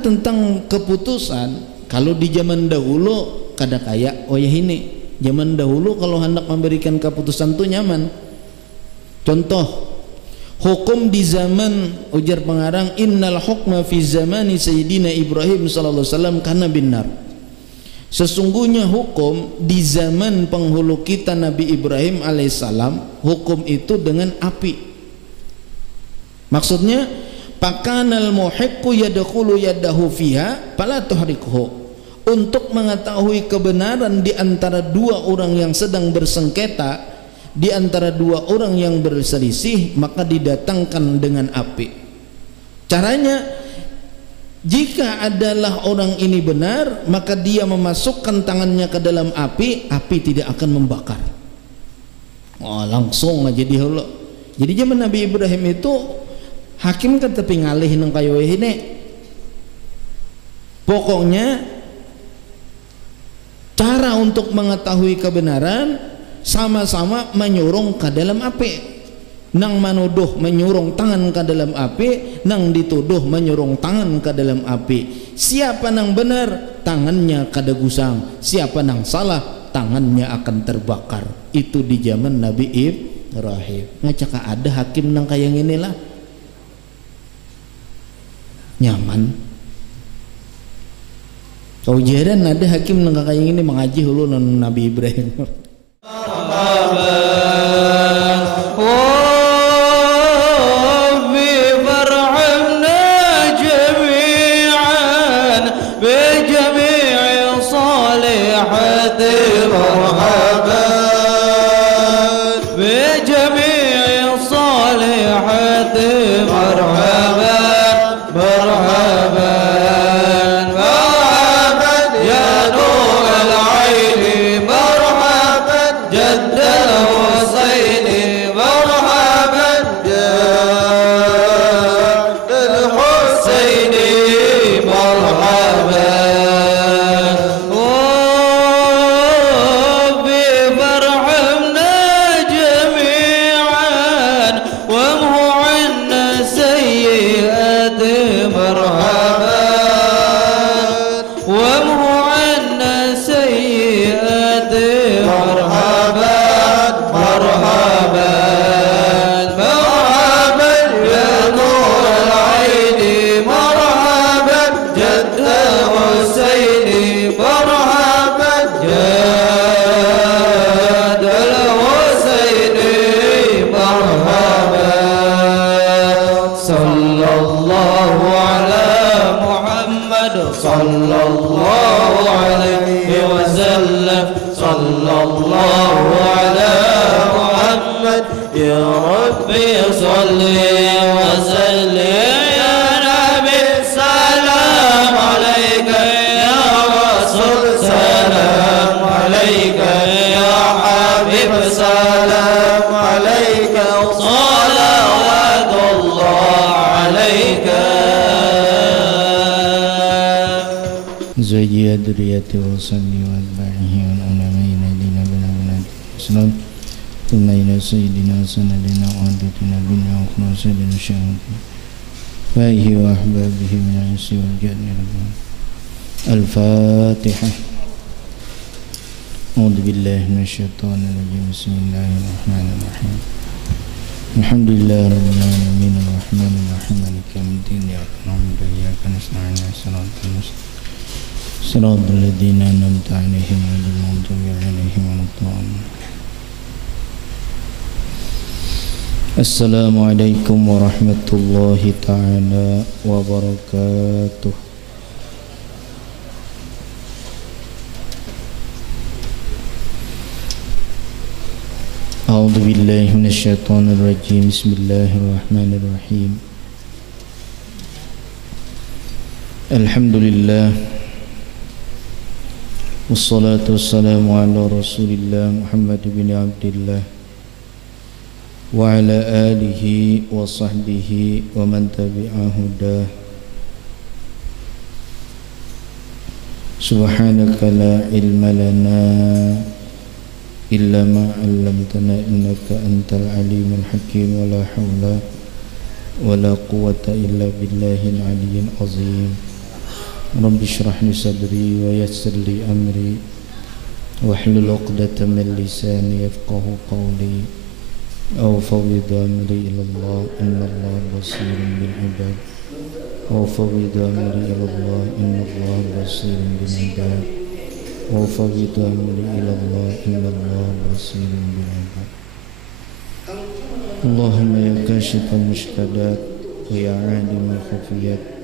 tentang keputusan, kalau di zaman dahulu kada kayak oh ya ini. Zaman dahulu kalau hendak memberikan keputusan tuh nyaman. Contoh hukum di zaman ujar pengarang innal hukma fi zamani sayyidina Ibrahim sallallahu alaihi wasallam kana binar. Sesungguhnya hukum di zaman penghulu kita Nabi Ibrahim alaihissalam, hukum itu dengan api. Maksudnya pakanal muhiqqu yadkhulu yadahu fiha fala tuhrikhu. Untuk mengetahui kebenaran di antara dua orang yang sedang bersengketa, di antara dua orang yang berselisih, maka didatangkan dengan api. Caranya, jika adalah orang ini benar, maka dia memasukkan tangannya ke dalam api, api tidak akan membakar. Oh, langsung aja diholo. Jadi zaman Nabi Ibrahim itu hakim kan tapi ngalih nang kayu ini. Pokoknya cara untuk mengetahui kebenaran sama-sama menyurung ke dalam api. Nang manuduh menyurung tangan ke dalam api, nang dituduh menyurung tangan ke dalam api. Siapa nang benar, tangannya kada gusang. Siapa nang salah, tangannya akan terbakar. Itu di zaman Nabi Ibrahim. Ngacaka ada hakim nang kayak inilah nyaman. Kau jaran ada hakim nang kayak ini mengaji hulu non Nabi Ibrahim. Zuriyati wa salli wa atba'ihi wa al-ulama'i ladina binabinat Islam Tumayna sayyidina sanadina wa adutina bina wa khnasadina syahati Faihi wa ahbabihi min al-isi wal jadni rabban Al-Fatiha A'udhu billahi minasyaitanir rajim Bismillahirrahmanirrahim Alhamdulillah rabbil alamin ar-rahmanir rahim maliki yaumiddin iyyaka na'budu wa iyyaka nasta'in ihdinas صراط الذين أنعمت عليهم غير المغضوب عليهم ولا الضالين السلام عليكم ورحمة الله تعالى وبركاته أعوذ بالله من الشيطان الرجيم بسم الله الرحمن الرحيم الحمد لله Wassalatu wassalamu ala rasulillah Muhammad bin Abdillah Wa ala alihi wa sahbihi wa man tabi'a hudah Subhanaka la ilma lana illa ma 'allamtana innaka antal alimul hakim wa la hawla wa la quwwata illa billahil aliyyil azim Rabbi shrah li sadri wa yassir li amri wahlul 'uqdatam min lisani yafqahu qawli aw fawwid amri ila Allah inna Allah basirun bil ibad aw fawwid amri ila Allah inna Allah basirun bil ibad aw fawwid amri ila Allah inna Allah basirun bil ibad. Allahumma ya kashifal mushkalat wa ya 'alimul khafiyat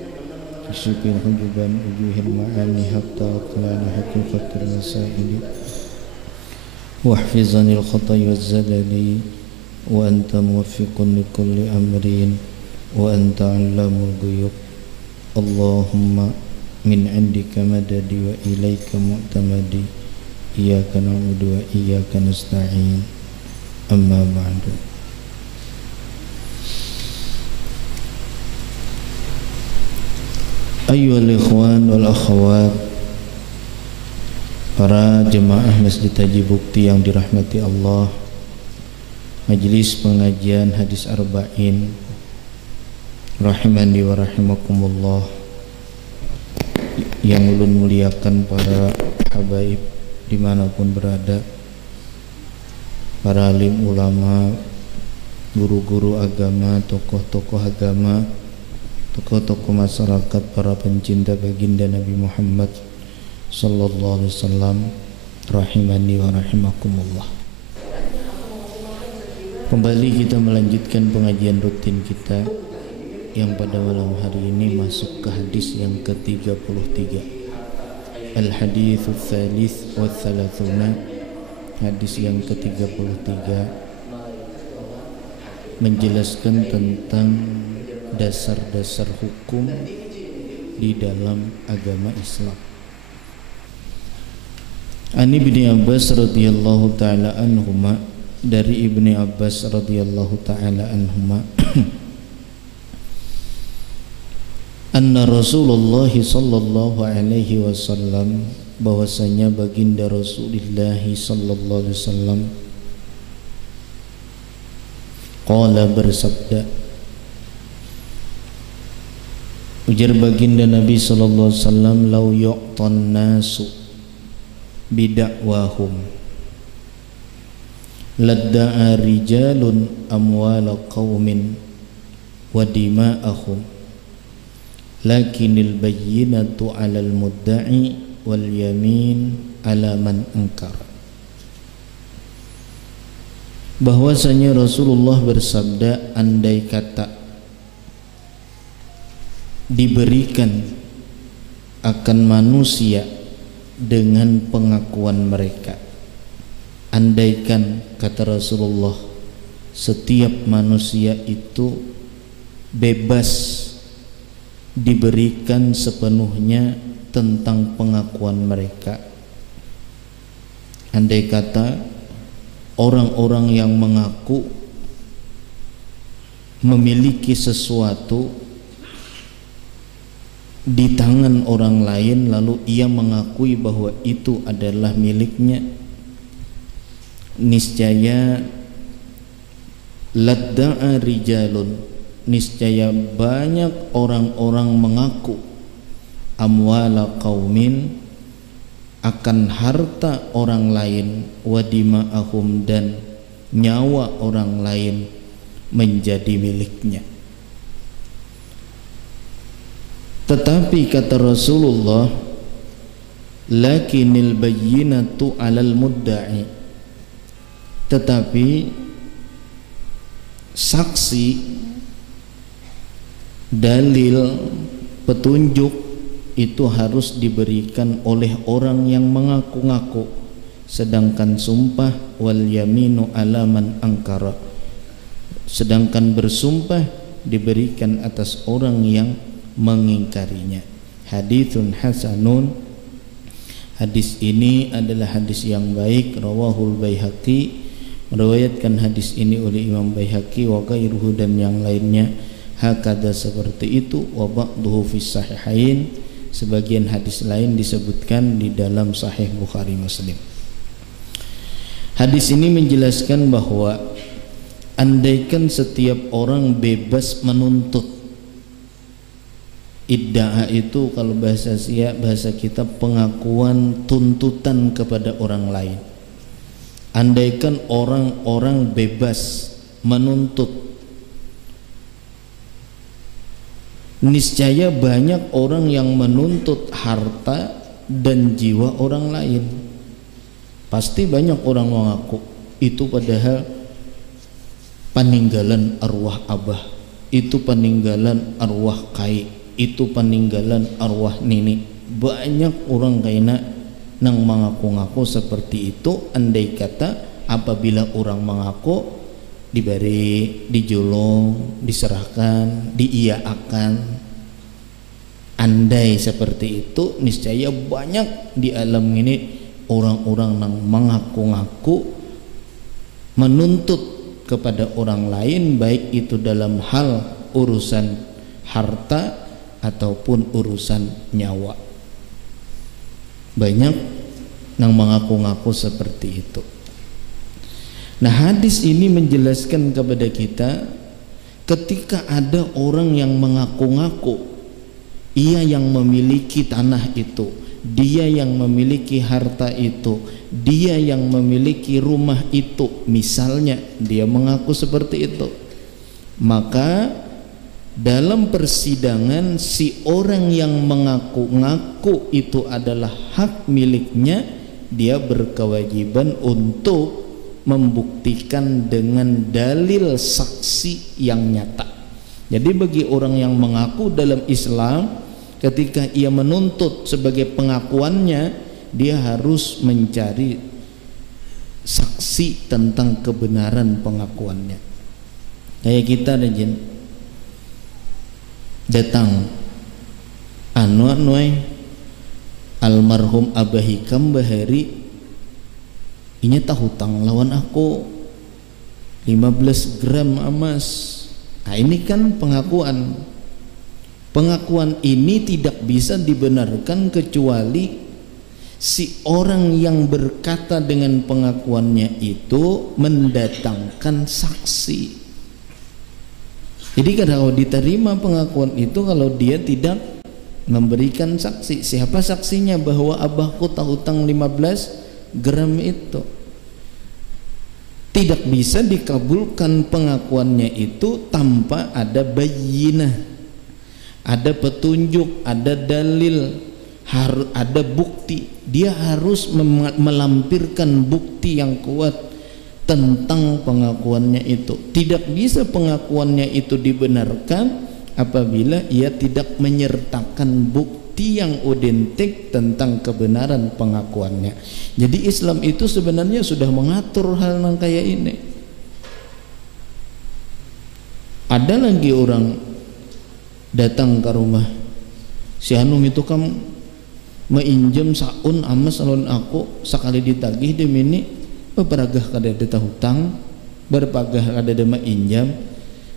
Syukir hujuban ujuhil ma'ani hatta aqlani haqiqatil masaili wahfizanil khatai wazzalali wa anta muwaffiqun likulli amrin wa anta 'allamul ghuyub. Allahumma min 'indika madadi wa ilaika mu'tamadi iyyaka na'budu wa iyyaka nasta'in amma ba'du. Ayyuhal ikhwan wal akhwat, para jemaah Masjid Haji Bukti yang dirahmati Allah, majelis pengajian hadis arba'in rahimani wa rahimakumullah, yang ulun muliakan para habaib dimanapun berada, para alim ulama, guru-guru agama, tokoh-tokoh agama, tokoh-tokoh masyarakat, para pencinta baginda Nabi Muhammad sallallahu alaihi wasallam, rahimani wa rahimakumullah. Kembali kita melanjutkan pengajian rutin kita yang pada malam hari ini masuk ke hadis yang ke-33. Al-haditsul tsalits wa tsalatsuna, hadis yang ke-33 menjelaskan tentang dasar-dasar hukum di dalam agama Islam. An Ibni Abbas radhiyallahu taala anhuma, dari Ibni Abbas radhiyallahu taala anhuma, anna Rasulullah sallallahu alaihi wasallam, bahwasanya baginda Rasulullah sallallahu alaihi wasallam qala, bersabda, ujar baginda Nabi sallallahu alaihi wasallam, lau yu'tan nasu bidakwahum ladda'a rijalun amwala qaumin wa dima'ahum lakinil bayyinatu 'alal mudda'i wal yamin 'ala man ankara. Bahwasanya Rasulullah bersabda, andai kata diberikan akan manusia dengan pengakuan mereka, andaikan, kata Rasulullah, setiap manusia itu bebas diberikan sepenuhnya tentang pengakuan mereka, andai kata orang-orang yang mengaku memiliki sesuatu di tangan orang lain, lalu ia mengakui bahwa itu adalah miliknya, niscaya ladda'a rijalun, niscaya banyak orang-orang mengaku amwala qaumin, akan harta orang lain, wa dima'ahum, dan nyawa orang lain menjadi miliknya. Tetapi kata Rasulullah, lakinil bayyinatu 'alal mudda'i, tetapi saksi, dalil, petunjuk itu harus diberikan oleh orang yang mengaku-ngaku, sedangkan sumpah wal yaminu 'ala man angkara, sedangkan bersumpah diberikan atas orang yang mengingkarinya. Haditsun hasanun, hadis ini adalah hadis yang baik. Rawahul Baihaqi, meriwayatkan hadis ini oleh Imam Baihaqi, wa ghairuhu, dan yang lainnya, hakada, seperti itu, wa ba'duhu fis sahihain, sebagian hadis lain disebutkan di dalam Sahih Bukhari Muslim. Hadis ini menjelaskan bahwa andaikan setiap orang bebas menuntut Idda'a itu kalau bahasa kita pengakuan tuntutan kepada orang lain. Andaikan orang-orang bebas menuntut, niscaya banyak orang yang menuntut harta dan jiwa orang lain. Pasti banyak orang mengaku itu padahal peninggalan arwah abah, itu peninggalan arwah kai, itu peninggalan arwah nini. Banyak orang kaina nang mengaku-ngaku seperti itu. Andai kata apabila orang mengaku diberi, dijolong, diserahkan, diiyakan, andai seperti itu, niscaya banyak di alam ini orang-orang yang mengaku-ngaku menuntut kepada orang lain, baik itu dalam hal urusan harta ataupun urusan nyawa. Banyak yang mengaku-ngaku seperti itu. Nah, hadis ini menjelaskan kepada kita, ketika ada orang yang mengaku-ngaku ia yang memiliki tanah itu, dia yang memiliki harta itu, dia yang memiliki rumah itu, misalnya dia mengaku seperti itu, maka dalam persidangan si orang yang mengaku-ngaku itu adalah hak miliknya, dia berkewajiban untuk membuktikan dengan dalil saksi yang nyata. Jadi bagi orang yang mengaku dalam Islam, ketika ia menuntut sebagai pengakuannya, dia harus mencari saksi tentang kebenaran pengakuannya. Kayak kita rajin datang anuai almarhum Abah Hikam Bahari, inya tahu hutang lawan aku 15 gram emas. Nah, ini kan pengakuan. Pengakuan ini tidak bisa dibenarkan kecuali si orang yang berkata dengan pengakuannya itu mendatangkan saksi. Jadi kalau diterima pengakuan itu, kalau dia tidak memberikan saksi, siapa saksinya bahwa abahku tahu hutang 15 gram itu? Tidak bisa dikabulkan pengakuannya itu tanpa ada bayyinah, ada petunjuk, ada dalil, ada bukti. Dia harus melampirkan bukti yang kuat tentang pengakuannya itu. Tidak bisa pengakuannya itu dibenarkan apabila ia tidak menyertakan bukti yang otentik tentang kebenaran pengakuannya. Jadi Islam itu sebenarnya sudah mengatur hal yang kayak ini. Ada lagi orang datang ke rumah, si Hanum itu kan meinjam saun amas alon aku, sekali ditagih demini berpagah kada ada hutang, berpagah kada ada mainjam.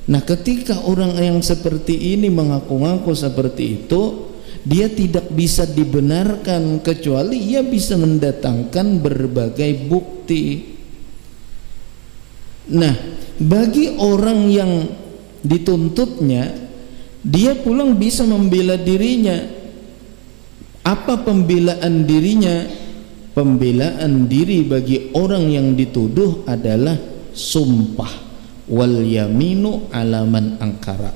Nah, ketika orang yang seperti ini mengaku-ngaku seperti itu, dia tidak bisa dibenarkan kecuali ia bisa mendatangkan berbagai bukti. Nah, bagi orang yang dituntutnya, dia pulang bisa membela dirinya. Apa pembelaan dirinya? Pembelaan diri bagi orang yang dituduh adalah sumpah, wal yaminu alaman angkara.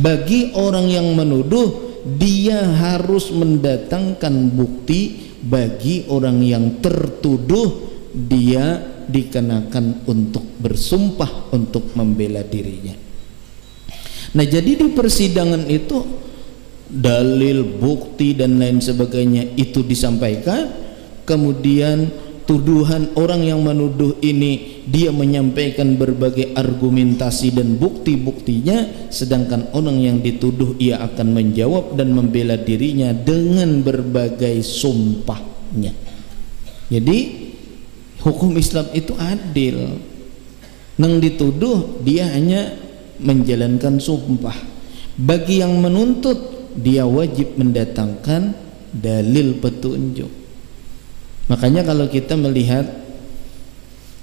Bagi orang yang menuduh, dia harus mendatangkan bukti. Bagi orang yang tertuduh, dia dikenakan untuk bersumpah untuk membela dirinya. Nah, jadi di persidangan itu dalil, bukti dan lain sebagainya itu disampaikan. Kemudian tuduhan orang yang menuduh ini, dia menyampaikan berbagai argumentasi dan bukti-buktinya, sedangkan orang yang dituduh ia akan menjawab dan membela dirinya dengan berbagai sumpahnya. Jadi hukum Islam itu adil. Nang dituduh dia hanya menjalankan sumpah. Bagi yang menuntut, dia wajib mendatangkan dalil petunjuk. Makanya kalau kita melihat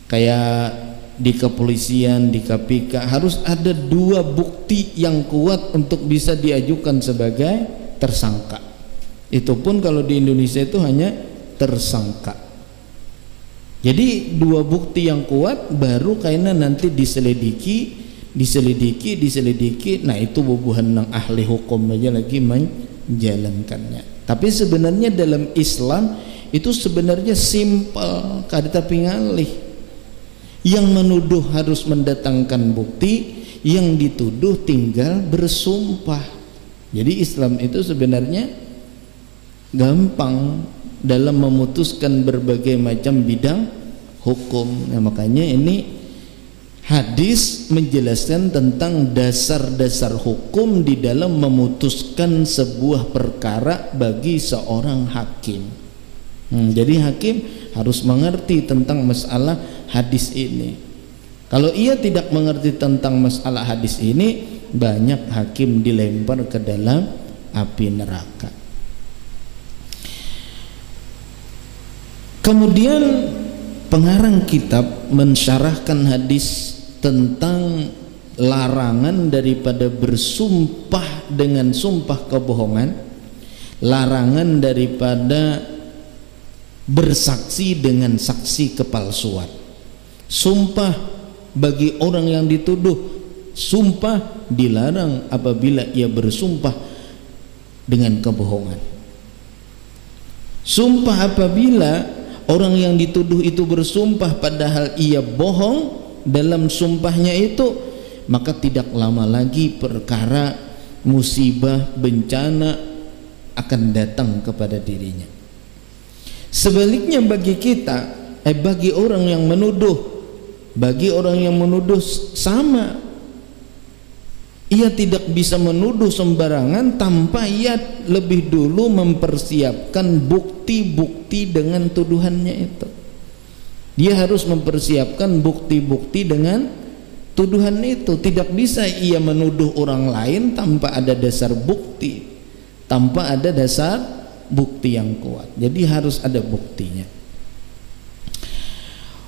kayak di kepolisian, di KPK harus ada 2 bukti yang kuat untuk bisa diajukan sebagai tersangka. Itu pun kalau di Indonesia itu hanya tersangka. Jadi 2 bukti yang kuat baru kayaknya nanti diselidiki. Nah itu bubuhan nang ahli hukum aja lagi menjalankannya. Tapi sebenarnya dalam Islam itu sebenarnya simpel, kada tapi ngalih. Yang menuduh harus mendatangkan bukti, yang dituduh tinggal bersumpah. Jadi Islam itu sebenarnya gampang dalam memutuskan berbagai macam bidang hukum. Nah, makanya ini hadis menjelaskan tentang dasar-dasar hukum di dalam memutuskan sebuah perkara bagi seorang hakim. Jadi hakim harus mengerti tentang masalah hadis ini. Kalau ia tidak mengerti tentang masalah hadis ini, banyak hakim dilempar ke dalam api neraka. Kemudian pengarang kitab mensyarahkan hadis tentang larangan daripada bersumpah dengan sumpah kebohongan, larangan daripada bersaksi dengan saksi kepalsuan. Sumpah bagi orang yang dituduh, sumpah dilarang apabila ia bersumpah dengan kebohongan. Sumpah apabila orang yang dituduh itu bersumpah padahal ia bohong dalam sumpahnya itu, maka tidak lama lagi perkara musibah bencana akan datang kepada dirinya. Sebaliknya bagi kita, bagi orang yang menuduh sama, ia tidak bisa menuduh sembarangan tanpa ia lebih dulu mempersiapkan bukti-bukti dengan tuduhannya itu. Dia harus mempersiapkan bukti-bukti dengan tuduhan itu. Tidak bisa ia menuduh orang lain tanpa ada dasar bukti, tanpa ada dasar bukti yang kuat. Jadi harus ada buktinya.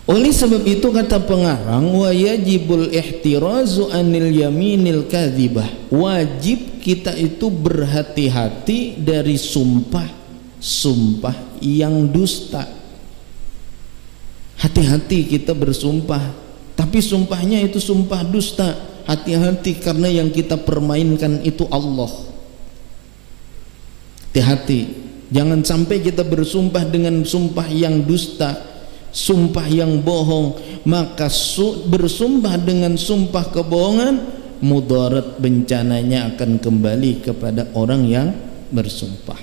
Oleh sebab itu kata pengarang, wa yajibul ihtirazu anil yaminil kadzibah. Wajib kita itu berhati-hati dari sumpah yang dusta. Hati-hati kita bersumpah, tapi sumpahnya itu sumpah dusta. Hati-hati karena yang kita permainkan itu Allah. Hati-hati, jangan sampai kita bersumpah dengan sumpah yang dusta, sumpah yang bohong. Maka bersumpah dengan sumpah kebohongan, mudarat bencananya akan kembali kepada orang yang bersumpah.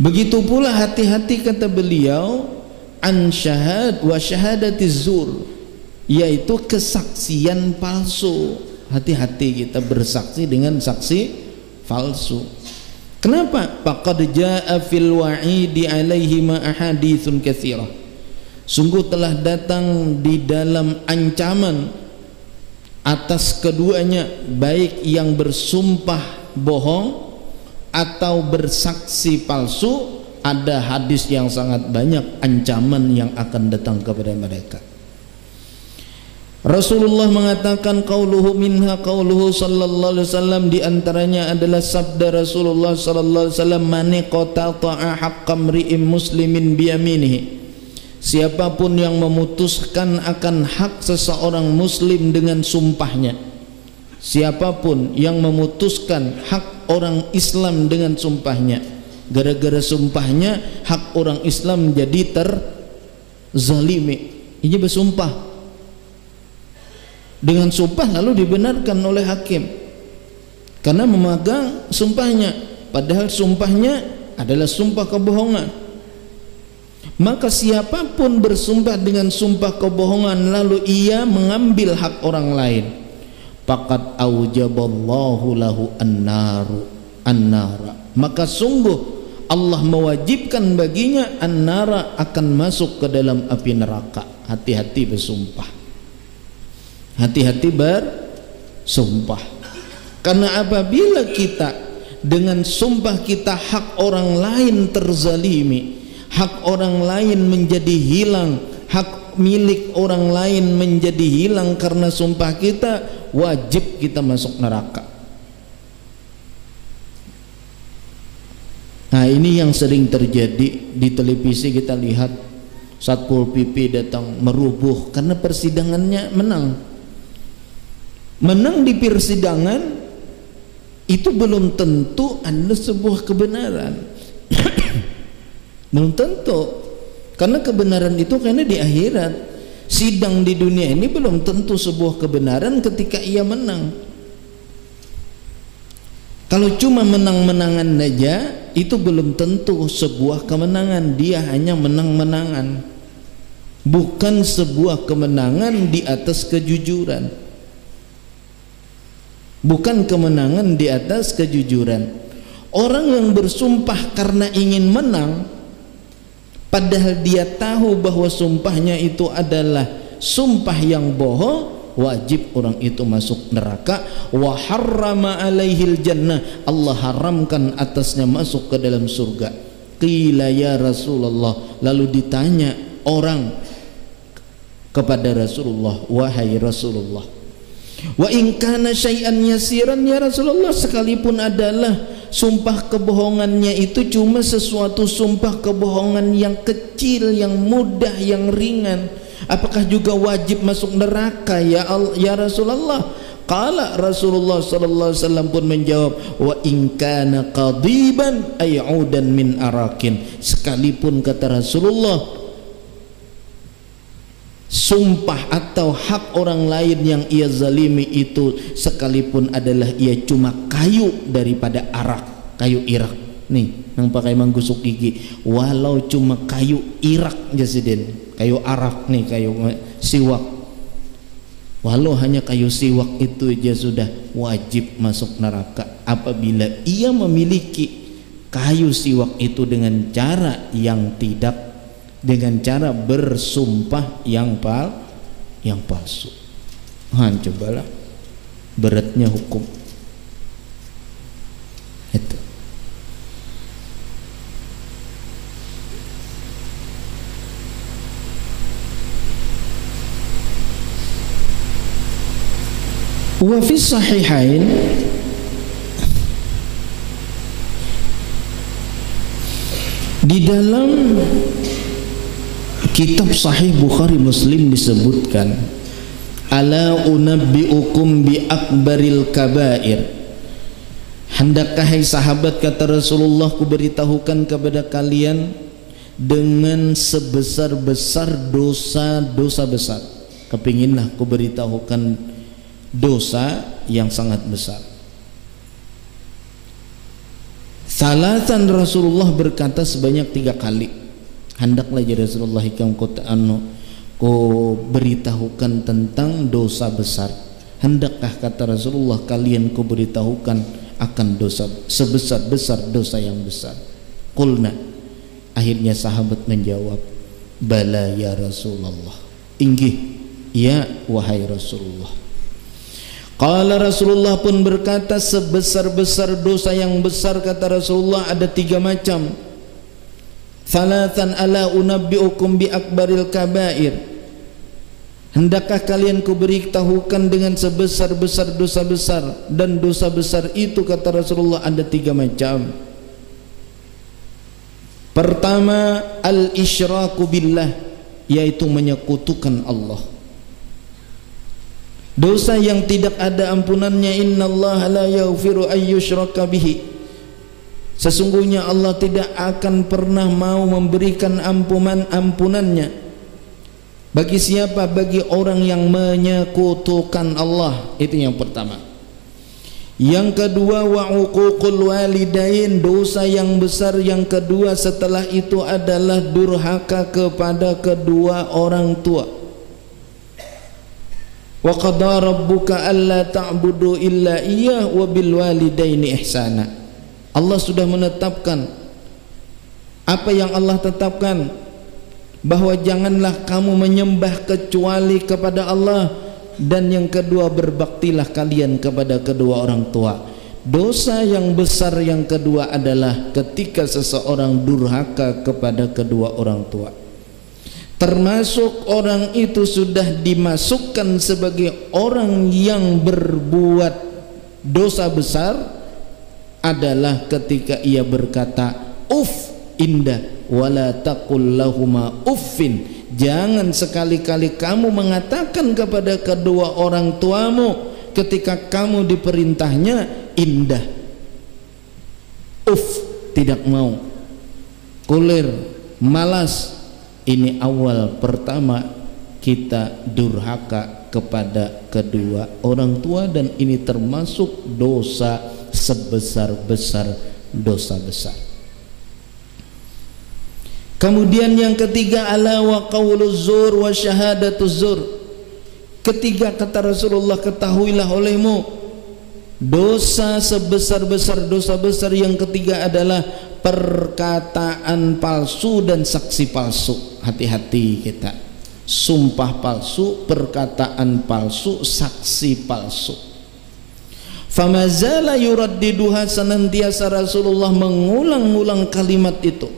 Begitu pula hati-hati kata beliau an syahad wa syahadati zur, yaitu kesaksian palsu. Hati-hati kita bersaksi dengan saksi palsu. Kenapa? Faqad jaa fil wa'idi alaihi ma ahaditsun katsirah. Sungguh telah datang di dalam ancaman atas keduanya, baik yang bersumpah bohong atau bersaksi palsu. Ada hadis yang sangat banyak ancaman yang akan datang kepada mereka. Rasulullah mengatakan qauluhu minha qauluhu sallallahu alaihi wasallam, di antaranya adalah sabda Rasulullah sallallahu alaihi wasallam, man qata'a haqqam ri'im muslimin biyaminihi. Siapapun yang memutuskan akan hak seseorang muslim dengan sumpahnya, siapapun yang memutuskan hak orang Islam dengan sumpahnya, gara-gara sumpahnya hak orang Islam jadi terzalimi. Ini bersumpah dengan sumpah lalu dibenarkan oleh hakim karena memegang sumpahnya, padahal sumpahnya adalah sumpah kebohongan. Maka siapapun bersumpah dengan sumpah kebohongan lalu ia mengambil hak orang lain, faqad aujaballahu lahu an-nara, maka sungguh Allah mewajibkan baginya an-nara, akan masuk ke dalam api neraka. Hati-hati bersumpah, hati-hati bersumpah. Karena apabila kita dengan sumpah kita hak orang lain terzalimi, hak orang lain menjadi hilang, hak milik orang lain menjadi hilang karena sumpah kita, wajib kita masuk neraka. Nah, ini yang sering terjadi di televisi. Kita lihat Satpol PP datang merubuh karena persidangannya menang di persidangan itu belum tentu ada sebuah kebenaran. Belum tentu, karena kebenaran itu karena di akhirat. Sidang di dunia ini belum tentu sebuah kebenaran ketika ia menang. Kalau cuma menang-menangan saja, itu belum tentu sebuah kemenangan. Dia hanya menang-menangan, bukan sebuah kemenangan di atas kejujuran. Bukan kemenangan di atas kejujuran. Orang yang bersumpah karena ingin menang, padahal dia tahu bahwa sumpahnya itu adalah sumpah yang bohong, wajib orang itu masuk neraka. Wa harrama alaihil jannah, Allah haramkan atasnya masuk ke dalam surga. Qila ya Rasulullah, lalu ditanya orang kepada Rasulullah, wahai Rasulullah, wa in kana syai'an yasiran ya Rasulullah, sekalipun adalah sumpah kebohongannya itu cuma sesuatu sumpah kebohongan yang kecil, yang mudah, yang ringan, apakah juga wajib masuk neraka ya Rasulullah? Qala Rasulullah sallallahu alaihi wasallam pun menjawab, wa in kana qadiban ay udan min arakin, sekalipun kata Rasulullah sumpah atau hak orang lain yang ia zalimi itu sekalipun adalah ia cuma kayu daripada arak, kayu irak nih yang pakai menggusuk gigi, walau cuma kayu irak jasiden, kayu arak nih, kayu siwak, walau hanya kayu siwak itu aja sudah wajib masuk neraka apabila ia memiliki kayu siwak itu dengan cara yang tidak, dengan cara bersumpah yang palsu. Cobalah beratnya hukum itu. Wa fi sahihain di dalam kitab Sahih Bukhari Muslim disebutkan, ala unabbiukum bi akbaril kabair, hendakkah hai sahabat kata Rasulullah ku beritahukan kepada kalian dengan sebesar-besar dosa-dosa besar. Kepinginlah ku beritahukan dosa yang sangat besar. Salatan, Rasulullah berkata sebanyak 3 kali, hendaklah ya Rasulullah hikam ko beritahukan tentang dosa besar. Hendakkah kata Rasulullah kalian ko beritahukan akan dosa sebesar-besar dosa yang besar. Qulna, akhirnya sahabat menjawab, bala ya Rasulullah, inggih ya wahai Rasulullah. Qala Rasulullah pun berkata, sebesar-besar dosa yang besar kata Rasulullah ada 3 macam. Salatan ala unabbiukum bi akbaril kabair, hendakkah kalian kuberitahukan dengan sebesar-besar dosa besar, dan dosa besar itu kata Rasulullah ada 3 macam. Pertama, al-isyraku billah, yaitu menyekutukan Allah, dosa yang tidak ada ampunannya. Innallaha la yaghfiru ayyushraka bihi, sesungguhnya Allah tidak akan pernah mau memberikan ampunannya bagi siapa? Bagi orang yang menyekutukan Allah. Itu yang pertama. Yang kedua, wa uququl walidain, dosa yang besar yang kedua setelah itu adalah durhaka kepada kedua orang tua. Wa qada rabbuka alla ta'budu illa iyyah wa bil walidaini ihsana. Allah sudah menetapkan, apa yang Allah tetapkan, bahwa janganlah kamu menyembah kecuali kepada Allah, dan yang kedua berbaktilah kalian kepada kedua orang tua. Dosa yang besar yang kedua adalah ketika seseorang durhaka kepada kedua orang tua. termasuk orang itu sudah dimasukkan sebagai orang yang berbuat dosa besar adalah ketika ia berkata uff indah wala taqul lahuma uffin. Jangan sekali-kali kamu mengatakan kepada kedua orang tuamu ketika kamu diperintahnya indah. Uff, tidak mau, kulir, malas. Ini awal pertama kita durhaka kepada kedua orang tua, dan ini termasuk dosa sebesar-besar dosa besar. Kemudian yang ketiga, ala wa qauluz zur wa syahadatuz zur. Ketiga kata Rasulullah, ketahuilah olehmu dosa sebesar-besar dosa besar yang ketiga adalah perkataan palsu dan saksi palsu. Hati-hati kita, sumpah palsu, perkataan palsu, saksi palsu. Famazala yuraddiduha, senantiasa Rasulullah mengulang-ulang kalimat itu.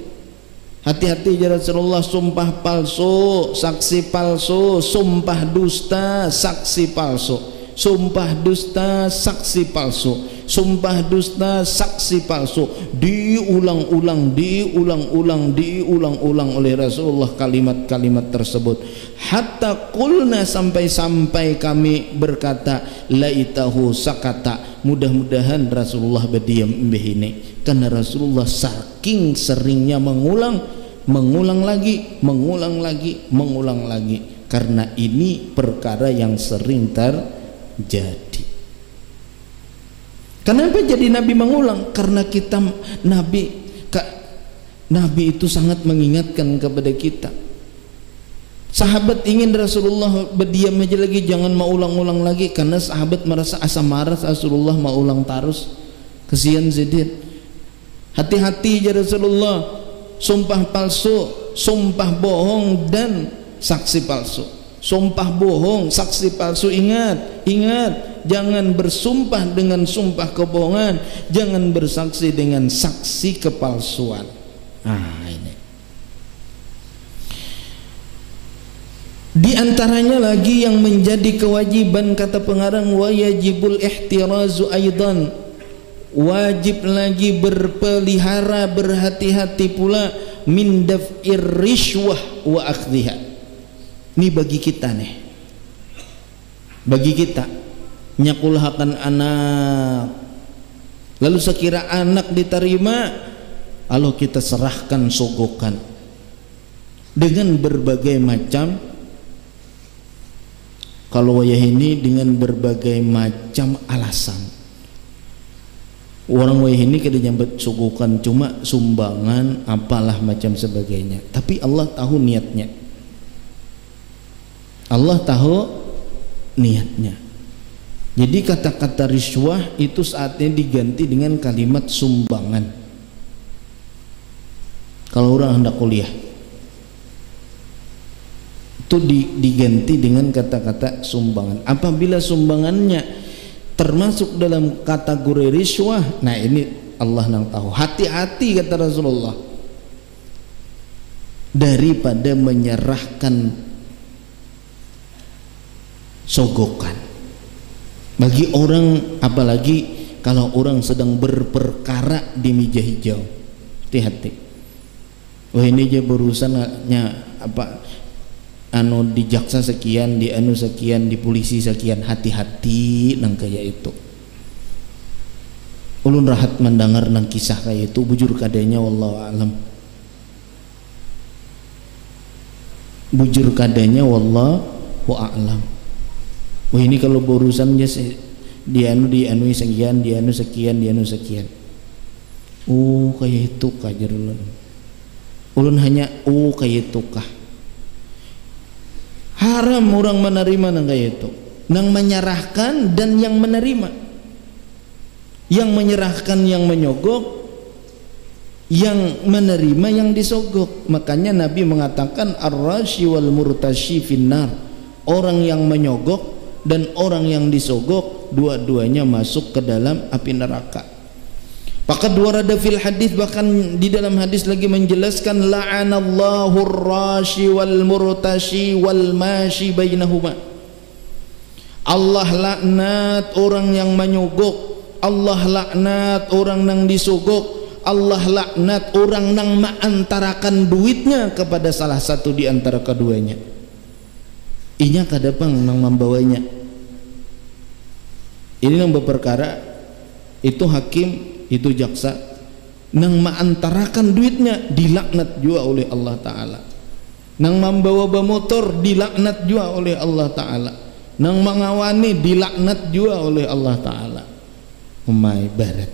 Hati-hati ya Rasulullah, sumpah palsu, saksi palsu, sumpah dusta, saksi palsu, sumpah dusta, saksi palsu, sumpah dusta, saksi palsu. Diulang-ulang, diulang-ulang, diulang-ulang oleh Rasulullah kalimat-kalimat tersebut. Hatta qulna, sampai-sampai kami berkata laitahu sakata, mudah-mudahan Rasulullah berdiam ini. Karena Rasulullah saking seringnya mengulang lagi, mengulang lagi, mengulang lagi. Karena ini perkara yang sering terjadi. Kenapa jadi Nabi mengulang? Karena kita Nabi itu sangat mengingatkan kepada kita. Sahabat ingin Rasulullah berdiam aja lagi, jangan mau ulang-ulang lagi, karena sahabat merasa asam marah Rasulullah mau ulang terus, kesian sedih. Hati-hati ya Rasulullah, sumpah palsu, sumpah bohong dan saksi palsu. Sumpah bohong, saksi palsu, ingat, jangan bersumpah dengan sumpah kebohongan, jangan bersaksi dengan saksi kepalsuan. Ini di antaranya lagi yang menjadi kewajiban, kata pengarang, wa yajibul ihtirazu aidan, wajib lagi berpelihara, berhati-hati pula min daf'ir rishwah wa akhdhiha. Ini bagi kita nih, bagi kita nyakulhakan anak, lalu sekira anak diterima, lalu kita serahkan sogokan dengan berbagai macam, kalau wayah ini dengan berbagai macam alasan. Orang wayah ini kada nyambut sogokan cuma sumbangan apalah macam sebagainya, tapi Allah tahu niatnya, Allah tahu niatnya. Jadi kata-kata riswah itu saatnya diganti dengan kalimat sumbangan. Kalau orang hendak kuliah itu diganti dengan kata-kata sumbangan. Apabila sumbangannya termasuk dalam kategori riswah, nah ini Allah yang tahu. Hati-hati kata Rasulullah daripada menyerahkan sogokan bagi orang, apalagi kalau orang sedang berperkara di meja hijau. Hati-hati. Wah ini aja berurusannya apa, anu di jaksa sekian, di anu sekian, di polisi sekian. Hati-hati nang kaya itu. Ulun rahat mendengar nang kisah kaya itu, bujur kadanya wallahu alam, bujur kadanya wallahu alam. Wah ini kalau berurusannya di anu sekian, di anu sekian, di anu sekian. Kayak itu kah ulun. Ulun hanya kayak itu kah. Haram orang menerima nang kayak itu, nang menyerahkan dan yang menerima. Yang menyerahkan yang menyogok, yang menerima yang disogok. Makanya Nabi mengatakan ar-rashi wal murtashi finnar. Orang yang menyogok dan orang yang disogok dua-duanya masuk ke dalam api neraka. Faqad warada fil hadis, bahkan di dalam hadis lagi menjelaskan la'anallahu ar-rashi wal murtashi wal mashi bainahuma. Allah laknat orang yang menyogok, Allah laknat orang yang disogok, Allah laknat orang yang mengantarakan duitnya kepada salah satu di antara keduanya. Inya kadapang nang membawanya. Ini nang berperkara itu hakim, itu jaksa nang mengantarakan duitnya dilaknat juga oleh Allah Ta'ala. Nang membawa motor dilaknat juga oleh Allah Ta'ala. Nang mengawani dilaknat juga oleh Allah Ta'ala. Umay barat.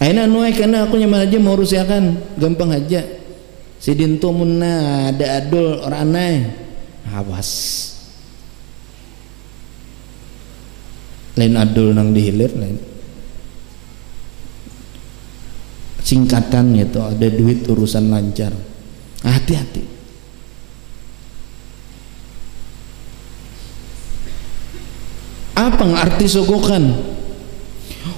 Aina nuai karena aku nyaman aja mau urusiakan gampang aja. Si dintu munna ada adul orang aneh. Awas. Lain adul nang dihilir lain. Singkatan gitu, ada duit urusan lancar. Hati-hati. Apa arti sogokan?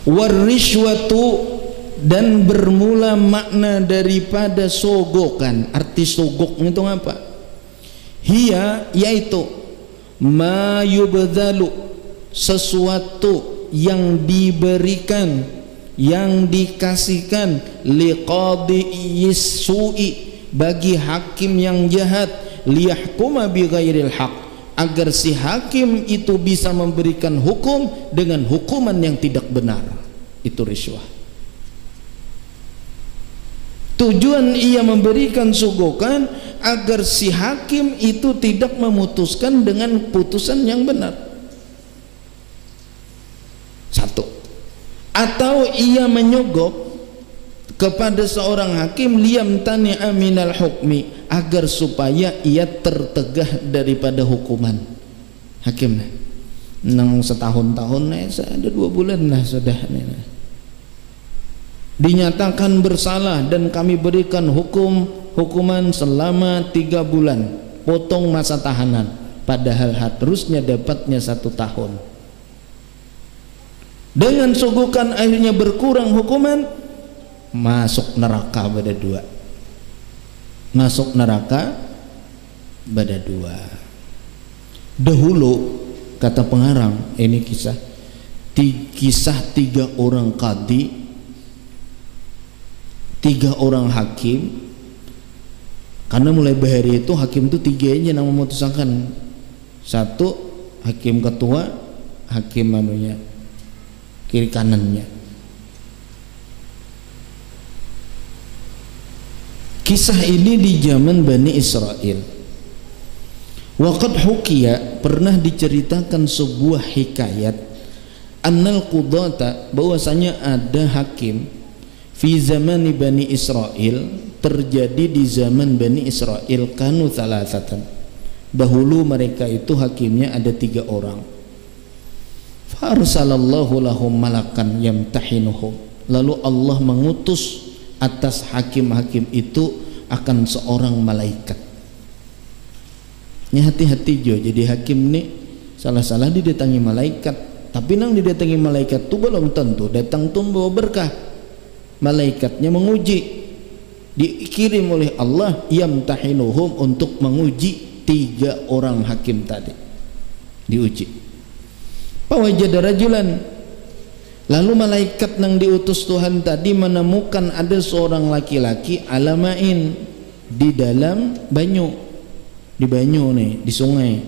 Warishwatu, dan bermula makna daripada sogokan. Arti sogok itu apa? Hiya, yaitu ma yubdhalu, sesuatu yang diberikan, yang dikasihkan, liqadiyis su'i, bagi hakim yang jahat, liyahkuma bi ghairil haq, agar si hakim itu bisa memberikan hukum dengan hukuman yang tidak benar. Itu riswah. Tujuan ia memberikan sogokan agar si hakim itu tidak memutuskan dengan putusan yang benar. Satu. Atau ia menyogok kepada seorang hakim liyam tani aminal hukmi, agar supaya ia tertegah daripada hukuman. Hakim nang setahun-tahun ada 2 bulan lah sudah dinyatakan bersalah dan kami berikan hukuman selama 3 bulan, potong masa tahanan, padahal harusnya dapatnya 1 tahun. Dengan sogokan akhirnya berkurang hukuman, masuk neraka pada 2. Masuk neraka pada 2. Dahulu kata pengarang, ini kisah 3 orang qadi, 3 orang hakim. Karena mulai bahari itu hakim itu 3 aja yang memutuskan. 1 hakim ketua, hakim manunya kiri kanannya. Kisah ini di zaman Bani Israel. Waqad hukiya, pernah diceritakan sebuah hikayat, annal qudata, bahwasanya ada hakim fi zaman Bani Israel, terjadi di zaman Bani Israel, kanu thalathatan, dahulu mereka itu hakimnya ada 3 orang. Farsalallahu lahum malakan yamtahinuhum, lalu Allah mengutus atas hakim-hakim itu akan seorang malaikat. Ini hati-hati jo, jadi hakim nih salah-salah didatangi malaikat, tapi nang didatangi malaikat tuh belum tentu datang tuh bawa berkah. Malaikatnya menguji, dikirim oleh Allah yamtahinuhum, untuk menguji 3 orang hakim tadi, diuji. Fawajada rajulan, lalu malaikat yang diutus Tuhan tadi menemukan ada seorang laki-laki alamain, di dalam banyu, di banyu nih, di sungai.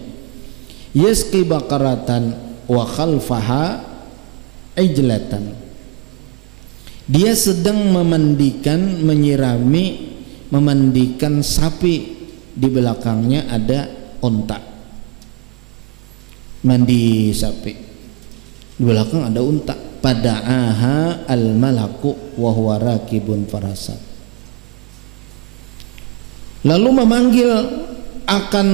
Yasqi bakaratan wa khalfaha ijlatan, dia sedang memandikan, memandikan sapi, di belakangnya ada onta, mandi sapi, di belakang ada unta. Pada'aha al-malaku wa huwa rakibun farasa, lalu memanggil akan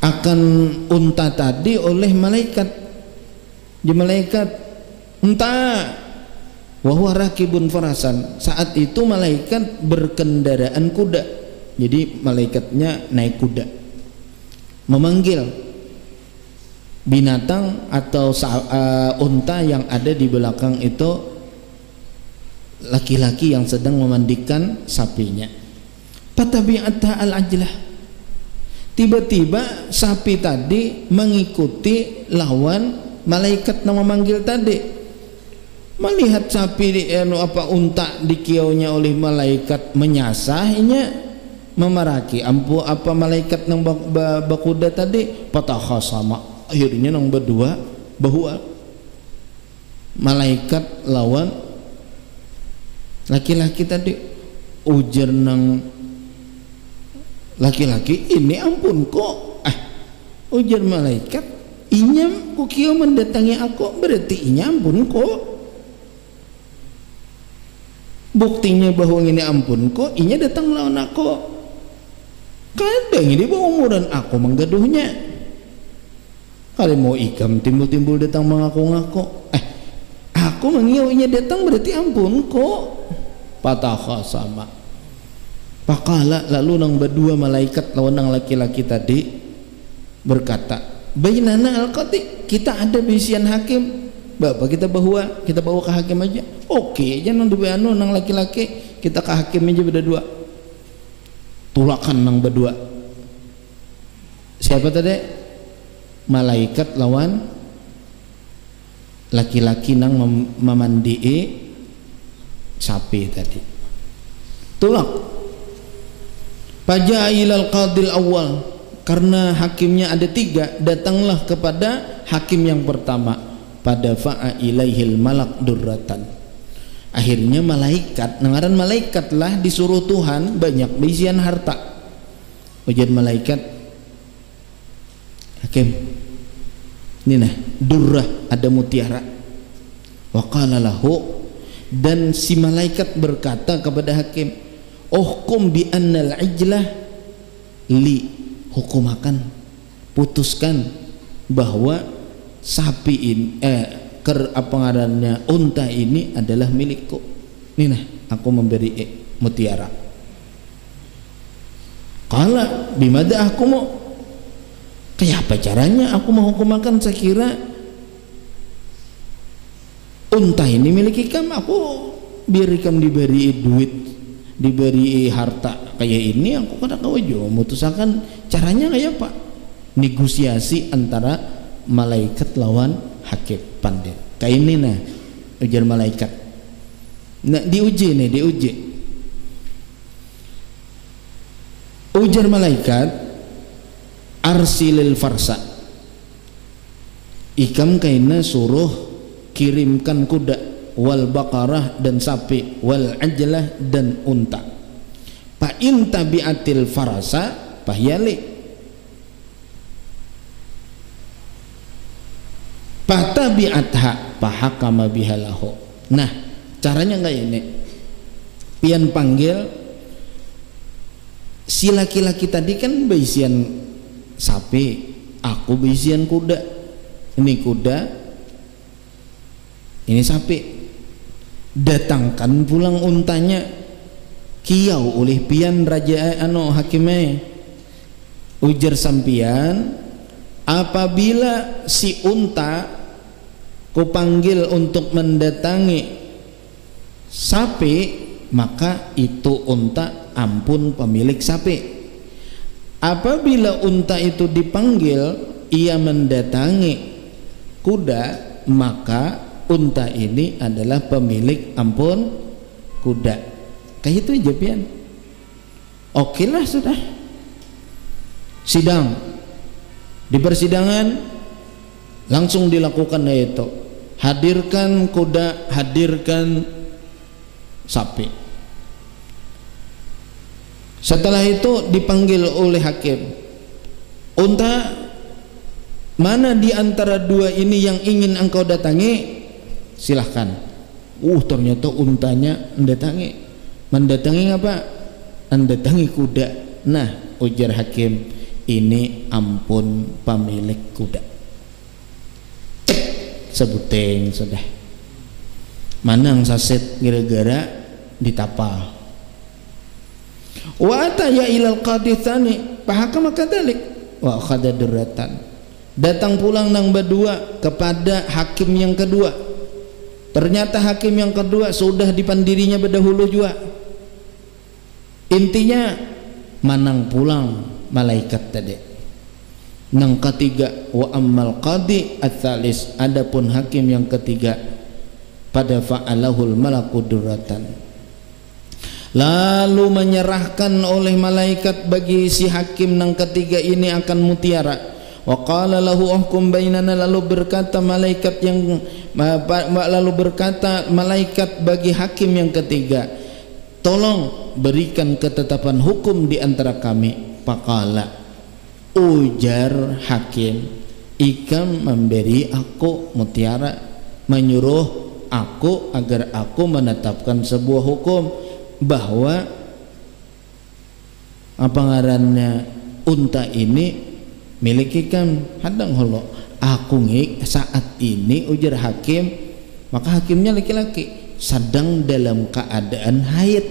akan unta tadi oleh malaikat. Di malaikat, unta, wa huwa rakibun farasan, saat itu malaikat berkendaraan kuda, jadi malaikatnya naik kuda, memanggil binatang atau unta yang ada di belakang itu laki-laki yang sedang memandikan sapinya. Fatabi'atha al-ajlah, tiba-tiba sapi tadi mengikuti lawan malaikat yang memanggil tadi. Melihat sapi unta dikiaunya oleh malaikat menyasahnya, memaraki apa malaikat yang bakuda tadi, patakhasama, akhirnya nang berdua bahwa malaikat lawan laki-laki tadi. Ujar nang laki-laki, ini ampun kok, ujar malaikat, inyam kukio mendatangi aku, berarti inya ampun kok. Buktinya bahwa ini ampun kok, inya datang lawan aku. Kadang ini bawa umuran aku menggaduhnya. Kali mau ikam timbul-timbul datang mengaku-ngaku, aku mengiaunya datang berarti ampun kok. Patah sama. Pakala, lalu nang berdua malaikat lawan nang laki-laki tadi berkata, bainana al-qati, kita ada bisian hakim. Bapak kita bawa ke hakim aja. Oke, jangan dibayano nang laki-laki, kita ke hakim aja berdua. Tulakan nang berdua. Siapa tadi? Malaikat lawan laki-laki nang memandii sapi tadi. Tulak. Fajailal qadil awal, karena hakimnya ada 3, datanglah kepada hakim yang pertama. Pada fa'a ilaihil malak durratan, akhirnya malaikat, nengaran malaikat lah disuruh Tuhan banyak bisian harta. Ujian malaikat, hakim ini nah durrah, ada mutiara. Wa qala lahu, dan si malaikat berkata kepada hakim, uhkum bi annal ijlah li, hukumakan, putuskan bahwa sapi ini unta ini adalah milikku. Ini nah aku memberi mutiara. Kala bimada aku mau, kayak apa caranya aku mau hukumakan? Saya kira unta ini milik ikam, aku biar ikam diberi duit, diberi harta kayak ini, aku kada kau jo memutuskan caranya kayak apa. Negosiasi antara malaikat lawan hakim pandai. Kayak ini nah ujar malaikat. Nah diuji. Ujar malaikat, arsilil farsa, ikam kaina suruh kirimkan kuda, wal baqarah dan sapi, wal ajlah dan unta. Pa in tabiatil farasa pahyali, patabi'atha pahakama bihalahu. Nah caranya enggak ini, pian panggil si laki-laki tadi kan beisian sapi, aku beisian kuda. Ini kuda, ini sapi. Datangkan pulang untanya, kiau oleh pian raja hakimnya. Ujar sampian, apabila si unta kupanggil untuk mendatangi sapi, maka itu unta ampun pemilik sapi. Apabila unta itu dipanggil ia mendatangi kuda, maka unta ini adalah pemilik ampun kuda. Kayak itu aja pian. Oke lah sudah. Sidang. Di persidangan langsung dilakukan itu. Hadirkan kuda, hadirkan sapi. Setelah itu dipanggil oleh hakim, unta mana di antara dua ini yang ingin engkau datangi? Silahkan. Ternyata untanya mendatangi apa? Mendatangi kuda. Nah, ujar hakim, ini ampun pemilik kuda. Sebuteng sudah. Manang saset gara-gara ditapal. Wa ataya ilal qadi tsani, pahakama kadzalik wa akhadha durratan. Datang pulang nang berdua kepada hakim yang kedua. Ternyata hakim yang kedua sudah dipandirinya berdahulu juga. Intinya manang pulang malaikat tadi. Nang ketiga wa ammal qadi ats-tsalis, adapun hakim yang ketiga pada fa'alahul malaku durratan, lalu menyerahkan oleh malaikat bagi si hakim nang ketiga ini akan mutiara. Wa qala lahu uhkum bainana, lalu berkata malaikat bagi hakim yang ketiga, tolong berikan ketetapan hukum di antara kami. Faqala, ujar hakim, ikam memberi aku mutiara, menyuruh aku agar aku menetapkan sebuah hukum bahwa apa ngarannya unta ini milik ikam. Hadang holo aku ngik saat ini, ujar hakim, maka hakimnya laki-laki sedang dalam keadaan haid.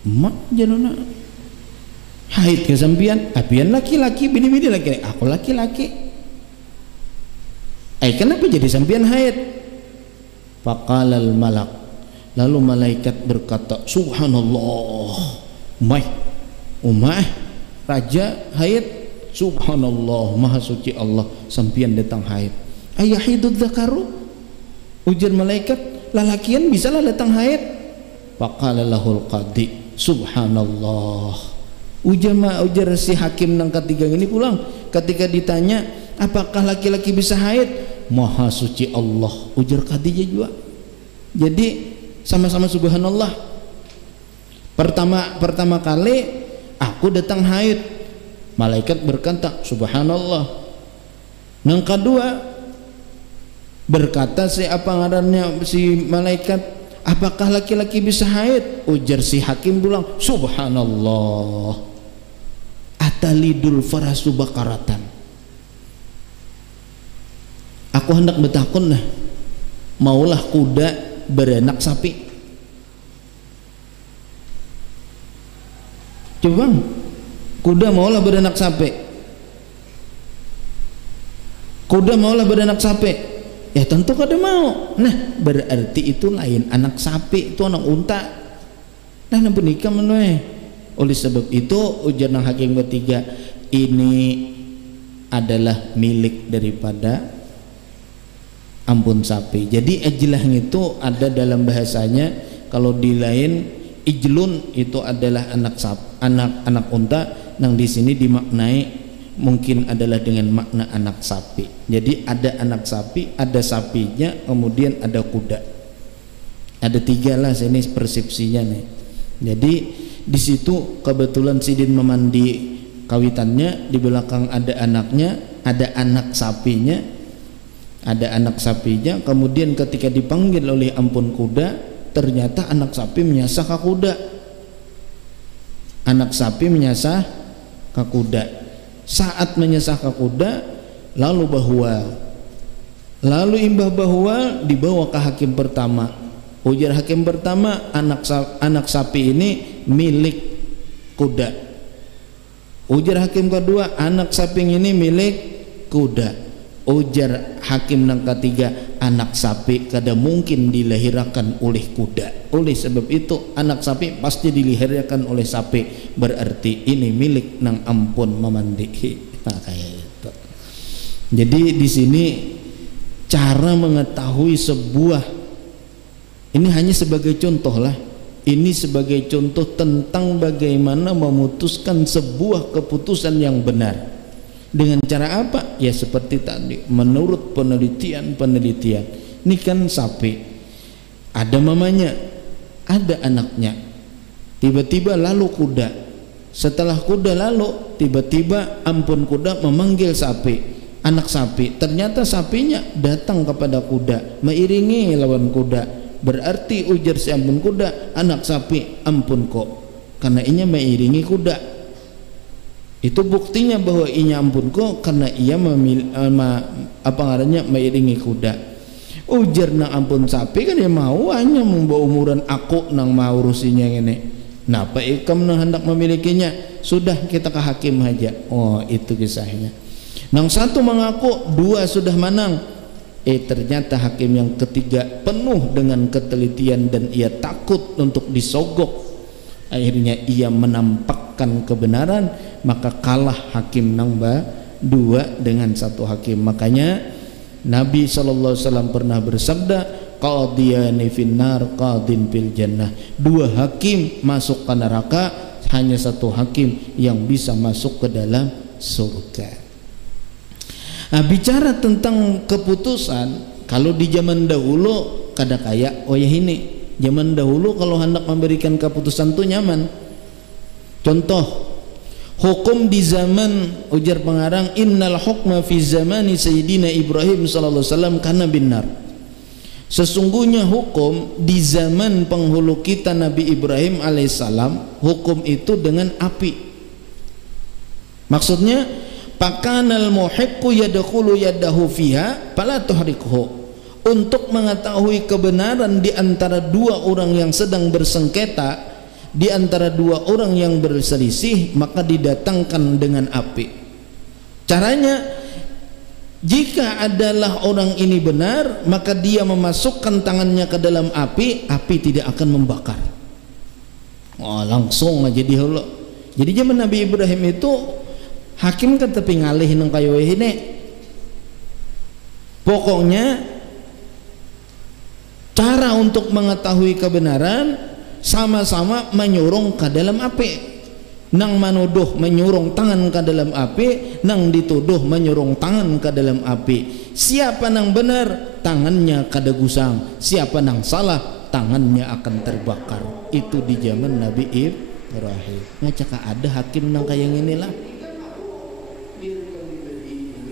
Mak januna haid ke sampian, apian laki-laki, bini-bini laki-laki, aku laki-laki. Kenapa jadi sampian haid? Faqalal malak, lalu malaikat berkata, subhanallah, umah raja haid, subhanallah, maha suci Allah, sampian datang haid. Ayahidud dzakaru, ujar malaikat, lalakian bisa lah datang haid. Faqala lahul qadi, subhanallah, ujar si hakim nang ketiga ini pulang ketika ditanya apakah laki-laki bisa haid, maha suci Allah, ujar qadinya juga. Jadi sama-sama subhanallah. Pertama kali aku datang haid, malaikat berkata subhanallah. Yang kedua berkata si malaikat, apakah laki-laki bisa haid, ujar si hakim pulang subhanallah. Atalidul farasu bakaratan, aku hendak bertakun lah, maulah kuda beranak sapi. Coba bang, kuda maulah beranak sapi, kuda maulah beranak sapi. Ya tentu kada mau. Nah berarti itu lain anak sapi, itu anak unta. Nah nampu nikah menue. Oleh sebab itu ujar nang hakim ketiga, ini adalah milik daripada ampun sapi. Jadi ijlah itu ada dalam bahasanya, kalau di lain ijlun itu adalah anak unta, nang di sini dimaknai mungkin adalah dengan makna anak sapi. Jadi ada anak sapi, ada sapinya, kemudian ada kuda. Ada tiga lah sini persepsinya nih. Jadi di situ kebetulan Sidin memandi kawitannya, di belakang ada anaknya, ada anak sapinya, kemudian ketika dipanggil oleh ampun kuda, ternyata anak sapi menyasar ke kuda. Saat menyasar ke kuda, lalu imbah bahwa dibawa ke hakim pertama. Ujar hakim pertama, anak sapi ini milik kuda. Ujar hakim kedua, anak sapi ini milik kuda. Ujar hakim yang ketiga, anak sapi kada mungkin dilahirkan oleh kuda. Oleh sebab itu anak sapi pasti dilahirkan oleh sapi, berarti ini milik nang ampun memandihi. Nah, kayak itu. Jadi di sini cara mengetahui sebuah, ini hanya sebagai contoh lah. Ini sebagai contoh tentang bagaimana memutuskan sebuah keputusan yang benar. Dengan cara apa? Ya seperti tadi, menurut penelitian. Ini kan sapi, ada mamanya, ada anaknya. Tiba-tiba lalu kuda. Setelah kuda lalu, tiba-tiba ampun kuda memanggil sapi, anak sapi. Ternyata sapinya datang kepada kuda, mengiringi lawan kuda. Berarti ujar si ampun kuda, anak sapi ampun kok, karena inya mengiringi kuda. Itu buktinya bahwa inya ampun kok karena ia mengiringi kuda. Ujar nang ampun sapi kan dia mau hanya membawa umuran aku nang mau urusinya ini. Napa ikam nang hendak memilikinya? Sudah kita ke hakim aja. Oh itu kisahnya. Nang satu mengaku, dua sudah menang. Ternyata hakim yang ketiga penuh dengan ketelitian dan ia takut untuk disogok. Akhirnya ia menampakkan kebenaran, maka kalah hakim nambah dua dengan satu hakim. Makanya Nabi SAW pernah bersabda, qadiyani finnar qadin fil jannah. Dua hakim masuk ke neraka, hanya satu hakim yang bisa masuk ke dalam surga. Nah, bicara tentang keputusan, kalau di zaman dahulu kada kayak oh ya ini. Zaman dahulu kalau hendak memberikan keputusan tuh nyaman. Contoh, hukum di zaman ujar pengarang, innal hukma fi zamani sayyidina Ibrahim sallallahu alaihi wasallam kana binar. Sesungguhnya hukum di zaman penghulu kita Nabi Ibrahim alaihissalam, hukum itu dengan api. Maksudnya, pakanal muhiqqu yadkhulu yadahu fiha fala tuhrikhu. Untuk mengetahui kebenaran di antara dua orang yang sedang bersengketa, di antara dua orang yang berselisih, maka didatangkan dengan api. Caranya, jika adalah orang ini benar, maka dia memasukkan tangannya ke dalam api, api tidak akan membakar. Oh, langsung aja diholo. Jadi zaman Nabi Ibrahim itu hakim kan tapi ngalih nang kayu ini. Pokoknya cara untuk mengetahui kebenaran sama-sama menyurung ke dalam api. Nang manuduh menyurung tangan ke dalam api, nang dituduh menyurung tangan ke dalam api. Siapa nang benar, tangannya kada gusang. Siapa nang salah, tangannya akan terbakar. Itu di zaman Nabi Ibrahim. Ngacaka ada hakim nang kayak inilah.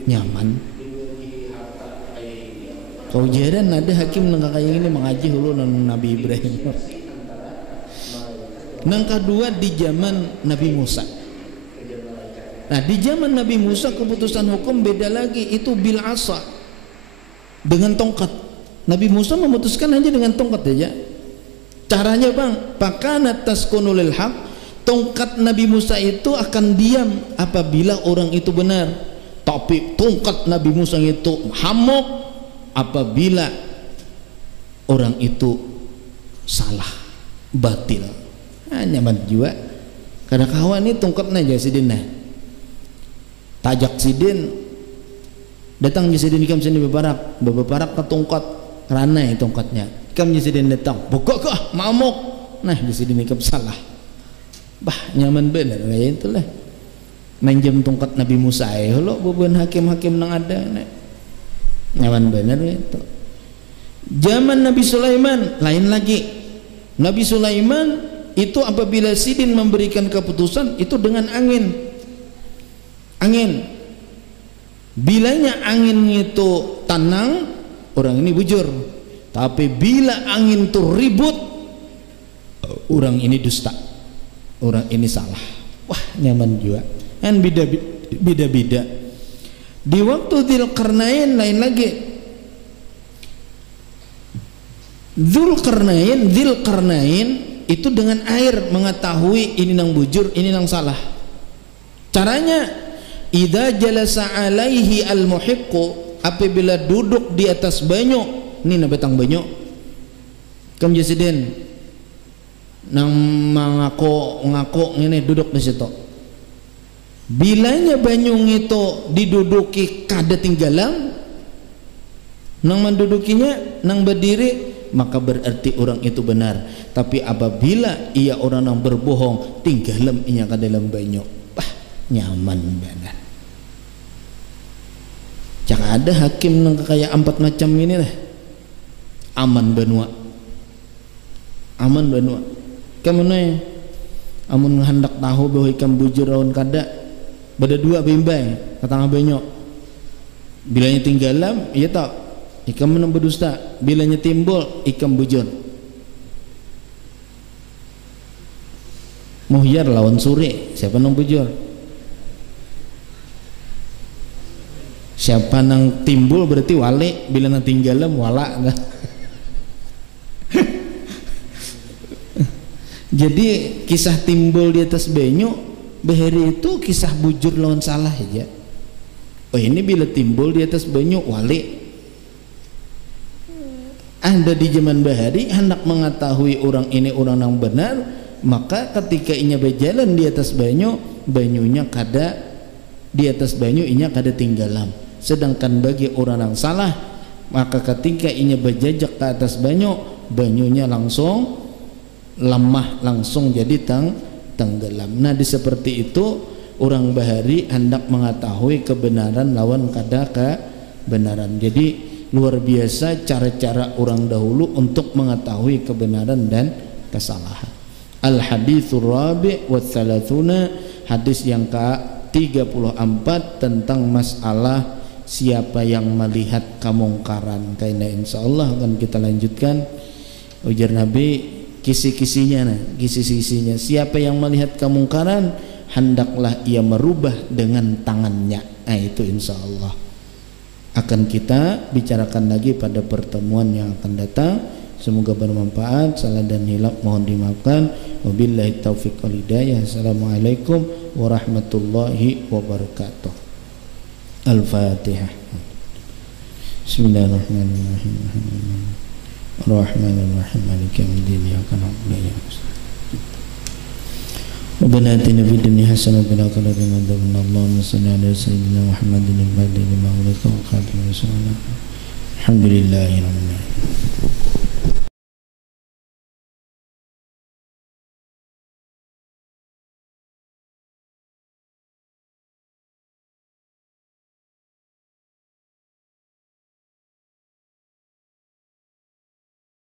Nyaman. Kau jaran ada hakim nang kayak ini mengaji hulu nang Nabi Ibrahim. Nang kedua di zaman Nabi Musa. Nah, di zaman Nabi Musa keputusan hukum beda lagi, itu bil asa, dengan tongkat. Nabi Musa memutuskan hanya dengan tongkat saja. Caranya bang, pakanat taskunul haq, tongkat Nabi Musa itu akan diam apabila orang itu benar. Tapi tongkat Nabi Musa itu hamok apabila orang itu salah, batil. Nah, nyaman juga. Karena kawan ini tongkatnya aja sidin nah. Tajak sidin datang je sidin ikam sini bebarak ke tongkat ranai tongkatnya. Ikam je sidin datang, "Bokok kah mamuk." Nah, je sidin ikam salah. Bah, nyaman bener kayak itulah. Menjem tongkat Nabi Musa lo beban hakim-hakim nang ada nah. Nyaman bener itu. Zaman Nabi Sulaiman lain lagi. Nabi Sulaiman itu apabila sidin memberikan keputusan itu dengan angin. Bilanya angin itu tenang, orang ini bujur. Tapi bila angin itu ribut, orang ini dusta, orang ini salah. Wah, nyaman juga. Kan beda-beda. Di waktu Dzulkarnain lain lagi. Dzulkarnain itu dengan air mengetahui ini nang bujur, ini nang salah. Caranya, idza jalasa alaihi al-muhiqqu, apabila duduk di atas banyu, ini na betang banyu. Kam jesiden nang ngaku ngene duduk di situ. Bilanya banyu itu diduduki kada tinggalan, nang mendudukinya nang berdiri, maka berarti orang itu benar. Tapi apabila ia orang yang berbohong, tinggalam inya ke dalam banyu, nyaman banget. Jangan ada hakim nang kayak 4 macam ini lah. Aman benua. Kamu nih, amun hendak tahu bahwa ikam bujur raun kada, beda dua bimbang katang banyu. Bilanya tinggalam, iya tak. Ikam menang berdusta, bilanya timbul ikam bujur. Muhyar lawan suri, siapa nang bujur? Siapa nang timbul berarti wali, bila nang tinggalam wala. Jadi kisah timbul di atas banyu, beheri itu kisah bujur lawan salah aja. Oh ini bila timbul di atas banyu wali. Anda di zaman bahari hendak mengetahui orang ini orang yang benar, maka ketika inya berjalan di atas banyu, banyunya kada di atas banyu inya kada tinggalam. Sedangkan bagi orang yang salah, maka ketika inya berjajak ke atas banyu, banyunya langsung lemah, langsung jadi tenggelam. Nah di seperti itu orang bahari hendak mengetahui kebenaran lawan kada kebenaran. Jadi luar biasa cara-cara orang dahulu untuk mengetahui kebenaran dan kesalahan. Al hadithur rabi' wa thalathuna, hadis yang ke-34 tentang masalah siapa yang melihat kemungkaran. Karena insyaallah akan kita lanjutkan. Ujar Nabi kisi-kisinya, siapa yang melihat kemungkaran hendaklah ia merubah dengan tangannya. Nah itu insyaallah akan kita bicarakan lagi pada pertemuan yang akan datang. Semoga bermanfaat. Salah dan hilaf mohon dimaafkan. Wabillahi taufiq wal hidayah. Assalamualaikum warahmatullahi wabarakatuh. Al-Fatihah. Bismillahirrahmanirrahim. Ar-Rahmanir-Rahim. Maliki yaumiddin. Iyyaka na'budu wa iyyaka nasta'in. Rabbana atina fid dunya hasanah wa fil akhirati hasanah wa qina adzabannar. Shalli ala sayyidina Muhammadin al-fatih lima ughliqa wal khatimi lima sabaqa. Alhamdulillahirabbil alamin.